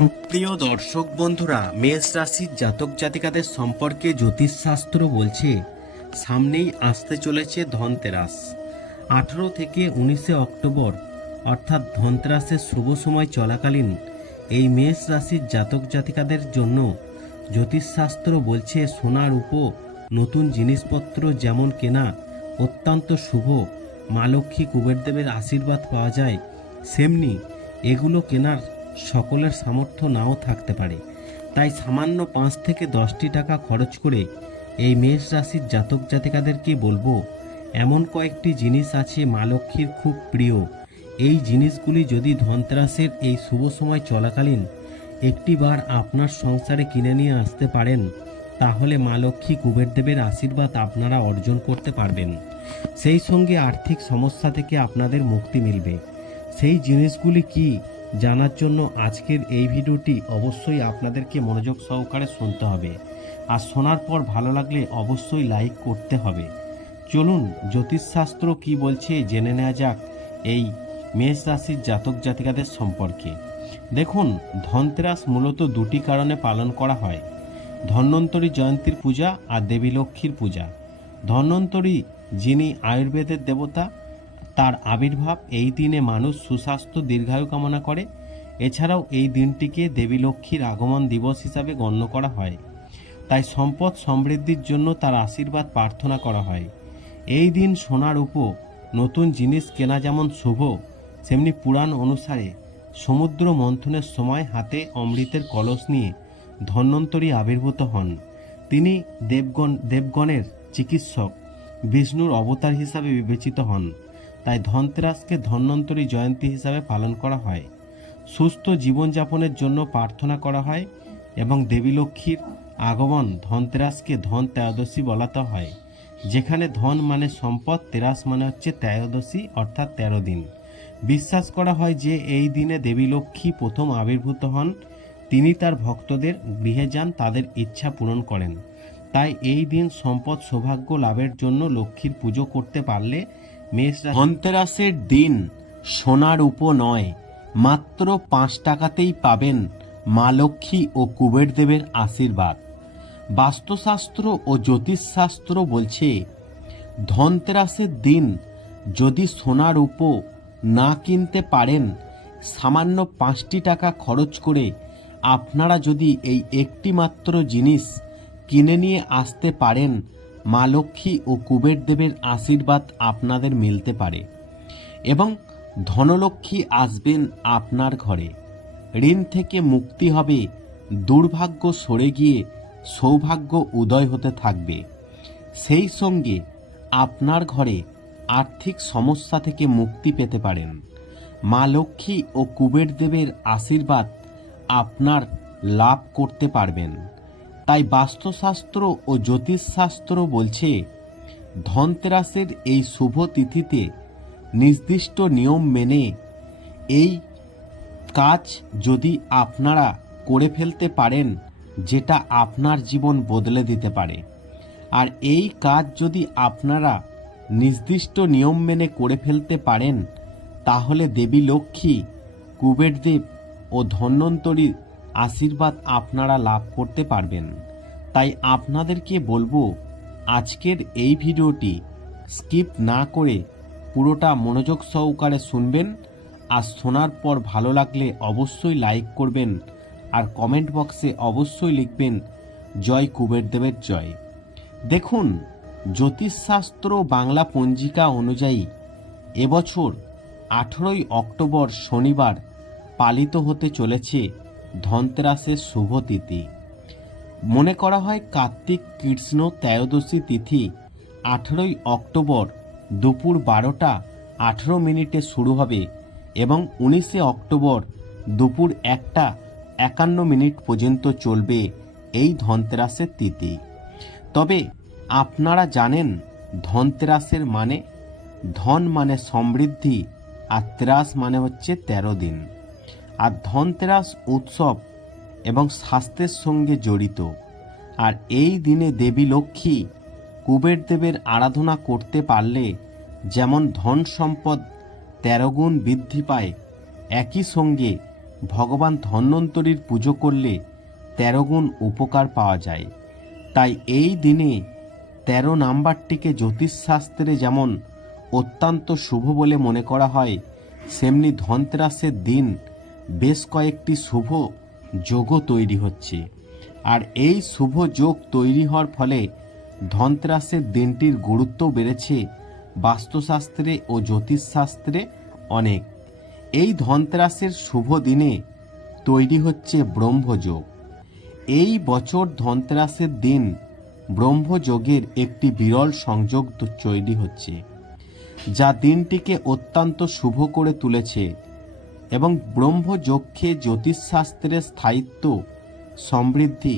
সুপ্রিয় দর্শক বন্ধুরা, মেষ রাশির জাতক জাতিকাদের সম্পর্কে জ্যোতিষশাস্ত্র বলছে, সামনেই আসতে চলেছে ধনতেরাস। আঠেরো থেকে উনিশে অক্টোবর, অর্থাৎ ধনতেরাসের শুভ সময় চলাকালীন, এই মেষ রাশির জাতক জাতিকাদের জন্য জ্যোতিষশাস্ত্র বলছে, সোনার উপ, নতুন জিনিসপত্র যেমন কেনা অত্যন্ত শুভ, মা লক্ষ্মী কুবেরদেবের আশীর্বাদ পাওয়া যায়, সেমনি এগুলো কেনার সকলের সামর্থ্য নাও থাকতে পারে। তাই সামান্য পাঁচ থেকে দশটি টাকা খরচ করে এই মেষ রাশির জাতক জাতিকাদেরকে বলব, এমন কয়েকটি জিনিস আছে মা লক্ষ্মীর খুব প্রিয়। এই জিনিসগুলি যদি ধনতেরাসের এই শুভ সময় চলাকালীন একটিবার আপনার সংসারে কিনে নিয়ে আসতে পারেন, তাহলে মা লক্ষ্মী কুবেরদেবের আশীর্বাদ আপনারা অর্জন করতে পারবেন। সেই সঙ্গে আর্থিক সমস্যা থেকে আপনাদের মুক্তি মিলবে। সেই জিনিসগুলি কি? জানার জন্য আজকের এই ভিডিওটি অবশ্যই আপনাদেরকে মনোযোগ সহকারে শুনতে হবে। আর শোনার পর ভালো লাগলে অবশ্যই লাইক করতে হবে। চলুন, জ্যোতিষশাস্ত্র কি বলছে জেনে নেওয়া যাক এই মেষ রাশির জাতক জাতিকাদের সম্পর্কে। দেখুন, ধনতেরাস মূলত দুটি কারণে পালন করা হয়। ধন্বন্তরী জয়ন্তীর পূজা আর দেবী লক্ষ্মীর পূজা। ধন্বন্তরী যিনি আয়ুর্বেদের দেবতা তার আবির্ভাব এই দিনে মানুষ সুস্বাস্থ্য, দীর্ঘায়ু কামনা করে। এছাড়াও এই দিনটিকে দেবী লক্ষ্মীর আগমন দিবস হিসাবে গণ্য করা হয়। তাই সম্পদ সমৃদ্ধির জন্য তার আশীর্বাদ প্রার্থনা করা হয়। এই দিন সোনার উপ, নতুন জিনিস কেনা যেমন শুভ সেমনি পুরাণ অনুসারে সমুদ্র মন্থনের সময় হাতে অমৃতের কলস নিয়ে ধন্বন্তরী আবির্ভূত হন। তিনি দেবগণ, দেবগণের চিকিৎসক, বিষ্ণুর অবতার হিসাবে বিবেচিত হন। তাই ধনতেরাসকে ধন্বন্তরী জয়ন্তী হিসাবে পালন করা হয়। সুস্থ জীবনযাপনের জন্য প্রার্থনা করা হয় এবং দেবী লক্ষ্মীর আগমন ধনতেরাসকে ধন ত্রয়োদশী বলাতে হয়, যেখানে ধন মানে সম্পদ, তেরাস মানে হচ্ছে ত্রয়োদশী অর্থাৎ তেরো দিন। বিশ্বাস করা হয় যে এই দিনে দেবী লক্ষ্মী প্রথম আবির্ভূত হন, তিনি তার ভক্তদের গৃহে যান, তাদের ইচ্ছা পূরণ করেন। তাই এই দিন সম্পদ সৌভাগ্য লাভের জন্য লক্ষ্মীর পুজো করতে পারলে ধনতেরাসের দিন সোনার উপ নয়, মাত্র পাঁচ টাকাতেই পাবেন মা লক্ষ্মী ও কুবের দেবের আশীর্বাদ। বাস্তুশাস্ত্র ও জ্যোতিষশাস্ত্র বলছে, ধনতেরাসের দিন যদি সোনার উপ না কিনতে পারেন, সামান্য পাঁচটি টাকা খরচ করে আপনারা যদি এই একটি মাত্র জিনিস কিনে নিয়ে আসতে পারেন মা লক্ষ্মী ও কুবের দেবের আশীর্বাদ আপনাদের মিলতে পারে এবং ধনলক্ষ্মী আসবেন আপনার ঘরে। ঋণ থেকে মুক্তি হবে, দুর্ভাগ্য সরে গিয়ে সৌভাগ্য উদয় হতে থাকবে। সেই সঙ্গে আপনার ঘরে আর্থিক সমস্যা থেকে মুক্তি পেতে পারেন। মা লক্ষ্মী ও কুবের দেবের আশীর্বাদ আপনার লাভ করতে পারবেন। তাই বাস্তুশাস্ত্র ও জ্যোতিষশাস্ত্র বলছে, ধনতেরাসের এই শুভ তিথিতে নির্দিষ্ট নিয়ম মেনে এই কাজ যদি আপনারা করে ফেলতে পারেন, যেটা আপনার জীবন বদলে দিতে পারে। আর এই কাজ যদি আপনারা নির্দিষ্ট নিয়ম মেনে করে ফেলতে পারেন, তাহলে দেবী লক্ষ্মী, কুবেরদেব ও ধন্বন্তরীর আশীর্বাদ আপনারা লাভ করতে পারবেন। তাই আপনাদেরকে বলব, আজকের এই ভিডিওটি স্কিপ না করে পুরোটা মনোযোগ সহকারে শুনবেন আর শোনার পর ভালো লাগলে অবশ্যই লাইক করবেন আর কমেন্ট বক্সে অবশ্যই লিখবেন, জয় কুবেরদেবের জয়। দেখুন, জ্যোতিষশাস্ত্র বাংলা পঞ্জিকা অনুযায়ী এবছর আঠেরোই অক্টোবর শনিবার পালিত হতে চলেছে ধনতেরাসের শুভ তিথি। মনে করা হয় কার্তিক কৃষ্ণ ত্রয়োদশী তিথি, আঠেরোই অক্টোবর দুপুর বারোটা আঠেরো মিনিটে শুরু হবে এবং উনিশে অক্টোবর দুপুর একটা একান্ন মিনিট পর্যন্ত চলবে এই ধনতেরাসের তিথি। তবে আপনারা জানেন ধনতেরাসের মানে ধন মানে সমৃদ্ধি আর ত্রাস মানে হচ্ছে তেরো দিন। আর ধনতেরাস উৎসব এবং স্বাস্থ্যের সঙ্গে জড়িত। আর এই দিনে দেবী লক্ষ্মী কুবের দেবের আরাধনা করতে পারলে যেমন ধন সম্পদ তেরো গুণ বৃদ্ধি পায়, একই সঙ্গে ভগবান ধন্বন্তরীর পুজো করলে তেরো গুণ উপকার পাওয়া যায়। তাই এই দিনে তেরো নাম্বারটিকে জ্যোতিষশাস্ত্রে যেমন অত্যন্ত শুভ বলে মনে করা হয়, সেমনি ধনতেরাসের দিন বেশ কয়েকটি শুভ যোগও তৈরি হচ্ছে। আর এই শুভ যোগ তৈরি হওয়ার ফলে ধনতেরাসের দিনটির গুরুত্ব বেড়েছে। বাস্তুশাস্ত্রে ও জ্যোতিষশাস্ত্রে অনেক। এই ধনতেরাসের শুভ দিনে তৈরি হচ্ছে ব্রহ্মযোগ। এই বছর ধনতেরাসের দিন ব্রহ্মযোগের একটি বিরল সংযোগ তৈরি হচ্ছে, যা দিনটিকে অত্যন্ত শুভ করে তুলেছে। এবং ব্রহ্মযোগকে জ্যোতিষশাস্ত্রের স্থায়িত্ব, সমৃদ্ধি,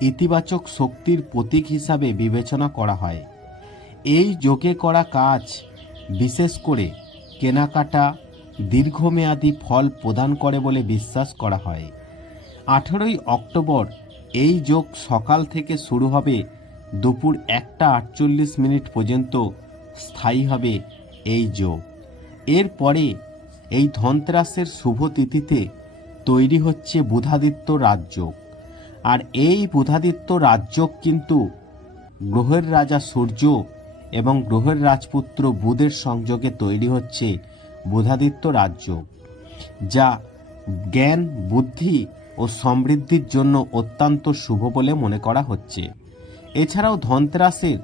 ইতিবাচক শক্তির প্রতীক হিসাবে বিবেচনা করা হয়। এই যোগে করা কাজ, বিশেষ করে কেনাকাটা, দীর্ঘমেয়াদী ফল প্রদান করে বলে বিশ্বাস করা হয়। আঠেরোই অক্টোবর এই যোগ সকাল থেকে শুরু হবে, দুপুর একটা আটচল্লিশ মিনিট পর্যন্ত স্থায়ী হবে এই যোগ। এরপরে এই ধনতেরাসের শুভ তিথিতে তৈরি হচ্ছে বুধাদিত্য রাজযোগ। আর এই বুধাদিত্য রাজযোগ কিন্তু গ্রহের রাজা সূর্য এবং গ্রহের রাজপুত্র বুধের সংযোগে তৈরি হচ্ছে বুধাদিত্য রাজযোগ, যা জ্ঞান, বুদ্ধি ও সমৃদ্ধির জন্য অত্যন্ত শুভ বলে মনে করা হচ্ছে। এছাড়াও ধনতেরাসের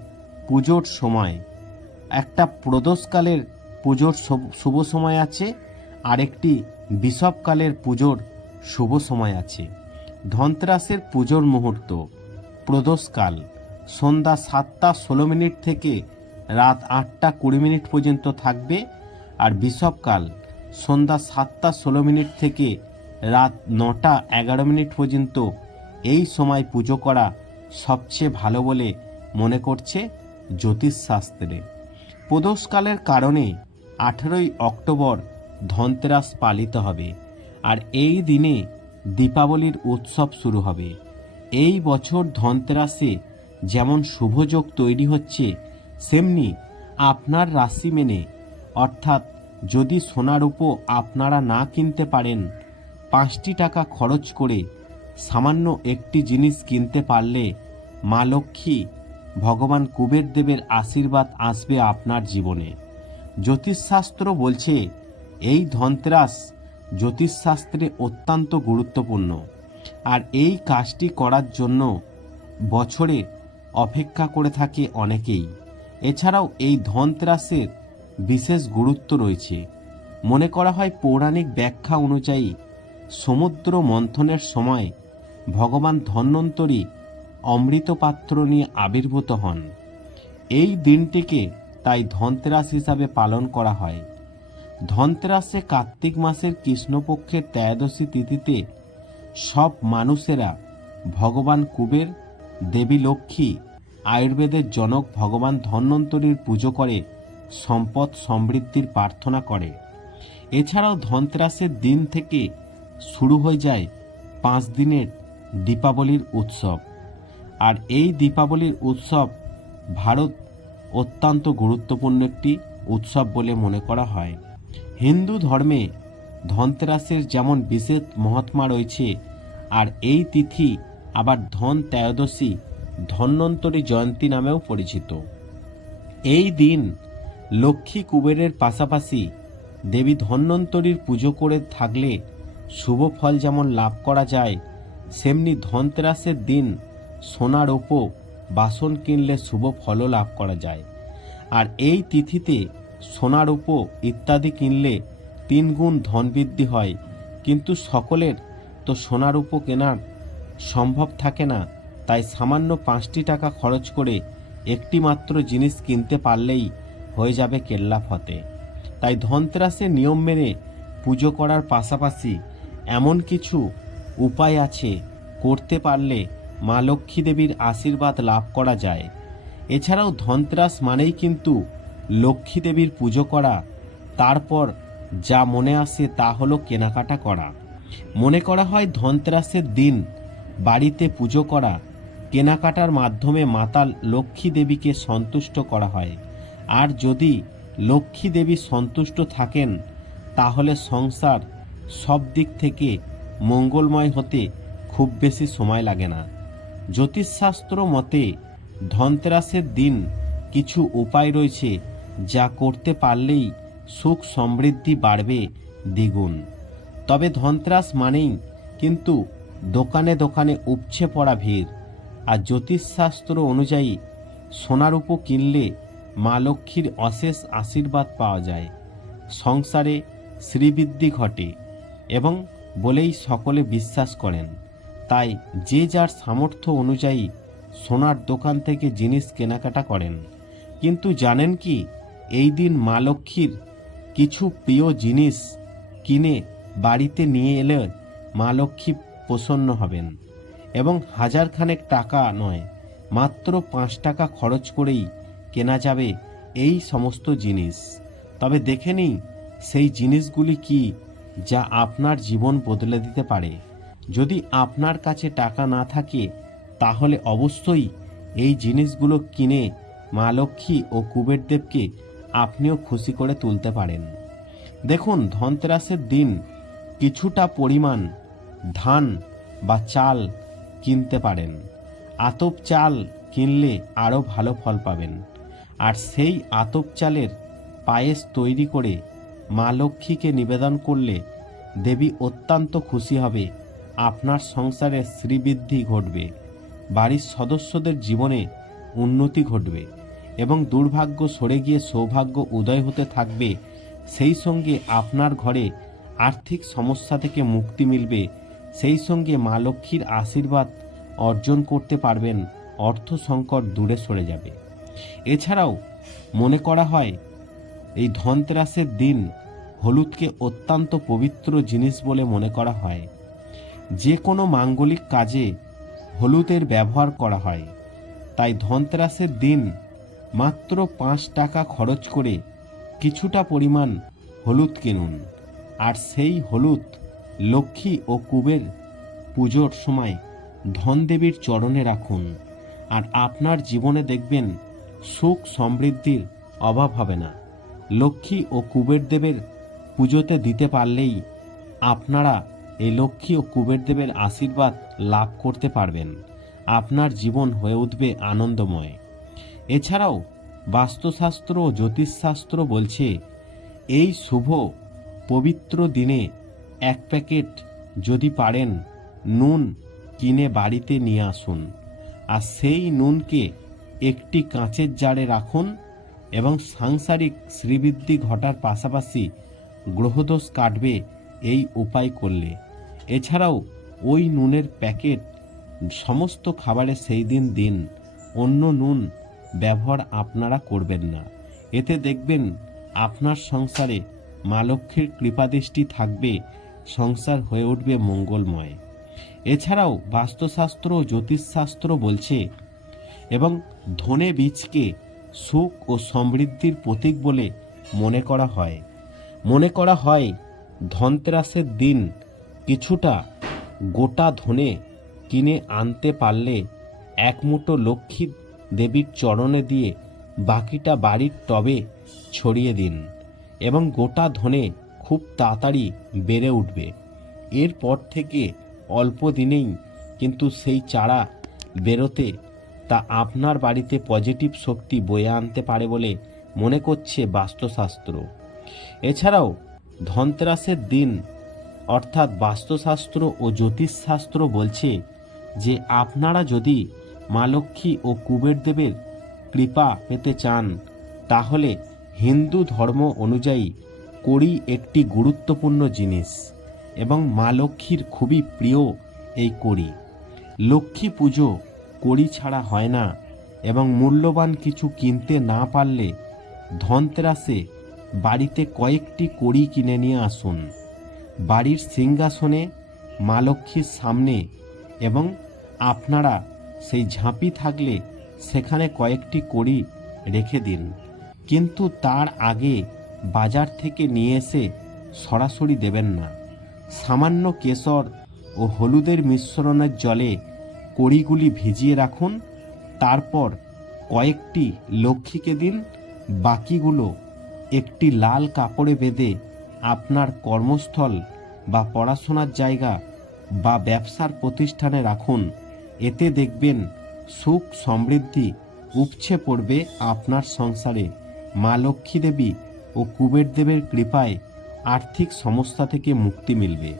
পুজোর সময়, একটা প্রদোষকালের পুজোর শুভ- শুভ সময় আছে আরেকটি বিষবকালের পুজোর শুভ সময় আছে। ধনতেরাসের পুজোর মুহূর্ত, প্রদোষকাল, সন্ধ্যা সাতটা ষোলো মিনিট থেকে রাত আটটা কুড়ি মিনিট পর্যন্ত থাকবে আর বিষবকাল সন্ধ্যা সাতটা ষোলো মিনিট থেকে রাত নটা এগারো মিনিট পর্যন্ত এই সময় পুজো করা সবচেয়ে ভালো বলে মনে করছে জ্যোতিষশাস্ত্রে। প্রদোষকালের কারণে আঠেরোই অক্টোবর ধনতেরাস পালিত হবে। আর এই দিনে দীপাবলির উৎসব শুরু হবে। এই বছর ধনতেরাসে যেমন শুভযোগ তৈরি হচ্ছে, সেমনি আপনার রাশি মেনে, অর্থাৎ যদি সোনার উপো আপনারা না কিনতে পারেন, পাঁচটি টাকা খরচ করে সামান্য একটি জিনিস কিনতে পারলে মা লক্ষ্মী ভগবান কুবের দেবের আশীর্বাদ আসবে আপনার জীবনে। জ্যোতিষশাস্ত্র বলছে এই ধনতেরাস জ্যোতিষশাস্ত্রে অত্যন্ত গুরুত্বপূর্ণ। আর এই কাজটি করার জন্য বছরে অপেক্ষা করে থাকে অনেকেই। এছাড়াও এই ধনতেরাসের বিশেষ গুরুত্ব রয়েছে। মনে করা হয় পৌরাণিক ব্যাখ্যা অনুযায়ী সমুদ্র মন্থনের সময় ভগবান ধন্বন্তরী অমৃত পাত্র নিয়ে আবির্ভূত হন। এই দিনটিকে তাই ধনতেরাস হিসাবে পালন করা হয়। ধনতেরাসে কার্তিক মাসের কৃষ্ণপক্ষের ত্রয়োদশী তিথিতে সব মানুষেরা ভগবান কুবের দেবী লক্ষ্মী, আয়ুর্বেদের জনক ভগবান ধন্বন্তরীর পুজো করে সম্পদ সমৃদ্ধির প্রার্থনা করে। এছাড়াও ধনতেরাসের দিন থেকে শুরু হয়ে যায় পাঁচ দিনের দীপাবলির উৎসব। আর এই দীপাবলির উৎসব ভারত অত্যন্ত গুরুত্বপূর্ণ একটি উৎসব বলে মনে করা হয়। হিন্দু ধর্মে ধনতেরাসের যেমন বিশেষ মহাত্মা রয়েছে, আর এই তিথি আবার ধন ত্রয়োদশী ধন্বন্তরী জয়ন্তী নামেও পরিচিত। এই দিন লক্ষ্মী কুবেরের পাশাপাশি দেবী ধন্বন্তরীর পুজো করে থাকলে শুভ ফল যেমন লাভ করা যায়, সেমনি ধনতেরাসের দিন সোনার ওপো, বাসন কিনলে শুভ ফলও লাভ করা যায়। আর এই তিথিতে সোনার ওপো ইত্যাদি কিনলে তিন গুণ ধন বৃদ্ধি হয়। কিন্তু সকলের তো সোনার উপো কেনার সম্ভব থাকে না। তাই সামান্য পাঁচটি টাকা খরচ করে একটি মাত্র জিনিস কিনতে পারলেই হয়ে যাবে কেল্লা ফতে। তাই ধনতেরাসের নিয়ম মেনে পুজো করার পাশাপাশি এমন কিছু উপায় আছে করতে পারলে মা লক্ষ্মী দেবীর আশীর্বাদ লাভ করা যায়। এছাড়াও ধনতেরাস মানেই কিন্তু লক্ষ্মী দেবীর পুজো করা, তারপর যা মনে আসে তা হলো কেনাকাটা করা। মনে করা হয় ধনতেরাসের দিন, বাড়িতে পুজো করা, কেনাকাটার মাধ্যমে মাতা লক্ষ্মী দেবীকে সন্তুষ্ট করা হয়। আর যদি লক্ষ্মী দেবী সন্তুষ্ট থাকেন, তাহলে সংসার সব দিক থেকে মঙ্গলময় হতে খুব বেশি সময় লাগে না। জ্যোতিষশাস্ত্র মতে ধনতেরাসের দিন কিছু উপায় রয়েছে যা করতে পারলেই সুখ সমৃদ্ধি বাড়বে দ্বিগুণ। তবে ধনত্রাস মানেই কিন্তু দোকানে দোকানে উপছে পড়া ভিড়, আর জ্যোতিষশাস্ত্র অনুযায়ী সোনার উপ কিনলে মা লক্ষ্মীর অশেষ আশীর্বাদ পাওয়া যায়। সংসারে শ্রীবৃদ্ধি ঘটে এবং বলেই সকলে বিশ্বাস করেন। তাই যে যার সামর্থ্য অনুযায়ী সোনার দোকান থেকে জিনিস কেনাকাটা করেন। কিন্তু জানেন কি এই দিন মা লক্ষ্মীর কিছু প্রিয় জিনিস কিনে বাড়িতে নিয়ে এলে মা লক্ষ্মী প্রসন্ন হবেন। এবং হাজারখানেক টাকা নয়, মাত্র পাঁচ টাকা খরচ করেই কেনা যাবে এই সমস্ত জিনিস। তবে দেখে নিই সেই জিনিসগুলি কি যা আপনার জীবন বদলে দিতে পারে। যদি আপনার কাছে টাকা না থাকে, তাহলে অবশ্যই এই জিনিসগুলো কিনে মা লক্ষ্মী ও কুবেরদেবকে আপনিও খুশি করে তুলতে পারেন। দেখুন, ধনতেরাসের দিন কিছুটা পরিমাণ ধান বা চাল কিনতে পারেন। আতপ চাল কিনলে আরও ভালো ফল পাবেন। আর সেই আতপ চালের পায়েস তৈরি করে মা লক্ষ্মীকে নিবেদন করলে দেবী অত্যন্ত খুশি হবে। আপনার সংসারে শ্রীবৃদ্ধি ঘটবে। বাড়ির সদস্যদের জীবনে উন্নতি ঘটবে। এবং দুর্ভাগ্য সরে গিয়ে সৌভাগ্য উদয় হতে থাকবে, সেই সঙ্গে আপনার ঘরে আর্থিক সমস্যা থেকে মুক্তি মিলবে, সেই সঙ্গে মা লক্ষ্মীর আশীর্বাদ অর্জন করতে পারবেন, অর্থ সংকট দূরে সরে যাবে। এছাড়াও মনে করা হয়, এই ধনতেরাসের দিন হলুদকে অত্যন্ত পবিত্র জিনিস বলে মনে করা হয়। যে কোনো মাঙ্গলিক কাজে হলুদের ব্যবহার করা হয়। তাই ধনতেরাসের দিন মাত্র পাঁচ টাকা খরচ করে কিছুটা পরিমাণ হলুদ কিনুন। আর সেই হলুদ লক্ষ্মী ও কুবের পুজোর সময় ধনদেবীর চরণে রাখুন। আর আপনার জীবনে দেখবেন সুখ সমৃদ্ধির অভাব হবে না। লক্ষ্মী ও কুবের দেবের পুজোতে দিতে পারলেই আপনারা এই লক্ষ্মী ও কুবের দেবের আশীর্বাদ লাভ করতে পারবেন। আপনার জীবন হয়ে উঠবে আনন্দময়। এছাড়াও বাস্তুশাস্ত্র ও জ্যোতিষশাস্ত্র বলছে, এই শুভ, পবিত্র দিনে এক প্যাকেট যদি পারেন, নুন কিনে বাড়িতে নিয়ে আসুন। আর সেই নুনকে একটি কাঁচের জারে রাখুন এবং সাংসারিক শ্রীবৃদ্ধি ঘটার পাশাপাশি গ্রহদোষ কাটবে এই উপায় করলে। এছাড়াও ওই নুনের প্যাকেট সমস্ত খাবারে সেই দিন দিন, অন্য নুন ব্যবহার আপনারা করবেন না। এতে দেখবেন আপনার সংসারে মা লক্ষ্মীর কৃপাদৃষ্টি থাকবে, সংসার হয়ে উঠবে মঙ্গলময়। এছাড়াও বাস্তুশাস্ত্র ও জ্যোতিষশাস্ত্র বলছে, এবং ধনে বীজকে সুখ ও সমৃদ্ধির প্রতীক বলে মনে করা হয়। মনে করা হয়, ধনতেরাসের দিন কিছুটা গোটা ধনে কিনে আনতে পারলে এক মুঠো লক্ষ্মী দেবীর চরণে দিয়ে বাকিটা বাড়ির টবে ছড়িয়ে দিন এবং গোটা ধনে খুব তাড়াতাড়ি বেড়ে উঠবে। এরপর থেকে অল্প দিনেই কিন্তু সেই চারা বেরোতে তা আপনার বাড়িতে পজিটিভ শক্তি বয়ে আনতে পারে বলে মনে করছে বাস্তুশাস্ত্র। এছাড়াও ধনতেরাসের দিন অর্থাৎ বাস্তুশাস্ত্র ও জ্যোতিষশাস্ত্র বলছে যে আপনারা যদি মা লক্ষ্মী ও কুবের দেবের কৃপা পেতে চান, তাহলে হিন্দু ধর্ম অনুযায়ী কড়ি একটি গুরুত্বপূর্ণ জিনিস এবং মা লক্ষ্মীর খুবই প্রিয় এই কড়ি লক্ষ্মী পুজো কড়ি ছাড়া হয় না এবং মূল্যবান কিছু কিনতে না পারলে ধনতেরাসে বাড়িতে কয়েকটি কড়ি কিনে নিয়ে আসুন। বাড়ির সিংহাসনে মা লক্ষ্মীর সামনে এবং আপনারা সেই ঝাঁপি থাকলে সেখানে কয়েকটি কড়ি রেখে দিন। কিন্তু তার আগে বাজার থেকে নিয়ে এসে সরাসরি দেবেন না। সামান্য কেশর ও হলুদের মিশ্রণের জলে কড়িগুলি ভিজিয়ে রাখুন, তারপর কয়েকটি লক্ষ্মীকে দিন, বাকিগুলো একটি লাল কাপড়ে বেঁধে আপনার কর্মস্থল বা পড়াশোনার জায়গা বা ব্যবসার প্রতিষ্ঠানে রাখুন। এতে দেখবেন সুখ সমৃদ্ধি উপছে পড়বে আপনার সংসারে। মা লক্ষ্মী দেবী ও কুবের দেবের কৃপায় আর্থিক সমস্যা থেকে মুক্তি মিলবে।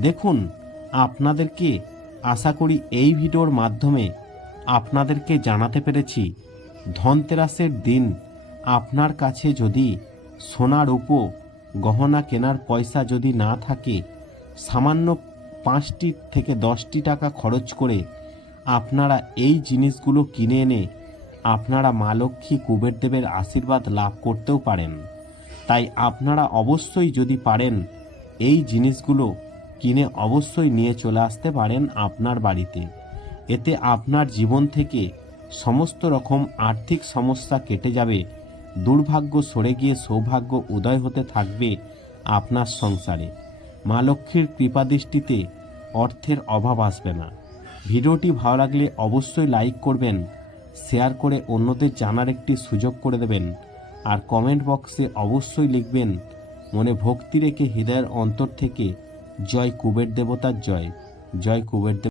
দেখুন, আপনাদেরকে আশা করি এই ভিডিওর মাধ্যমে আপনাদেরকে জানাতে পেরেছি, ধনতেরাসের দিন আপনার কাছে যদি সোনার উপ, গহনা কেনার পয়সা যদি না থাকে, সামান্য পাঁচটি থেকে দশটি টাকা খরচ করে আপনারা এই জিনিসগুলো কিনে এনে আপনারা মা লক্ষ্মী কুবের দেবের আশীর্বাদ লাভ করতেও পারেন। তাই আপনারা অবশ্যই যদি পারেন, এই জিনিসগুলো কিনে অবশ্যই নিয়ে চলে আসতে পারেন আপনার বাড়িতে। এতে আপনার জীবন থেকে সমস্ত রকম আর্থিক সমস্যা কেটে যাবে, দুর্ভাগ্য সরে গিয়ে সৌভাগ্য উদয় হতে থাকবে আপনার সংসারে। মা লক্ষ্মীর কৃপাদৃষ্টিতে অর্থের অভাব আসবে না। ভিডিওটি ভালো লাগলে অবশ্যই লাইক করবেন, শেয়ার করে অন্যদের জানার একটি সুযোগ করে দেবেন, আর কমেন্ট বক্সে অবশ্যই লিখবেন, মনে ভক্তি রেখে হৃদয়ের অন্তর থেকে জয় কুবের দেবতার জয় জয় কুবের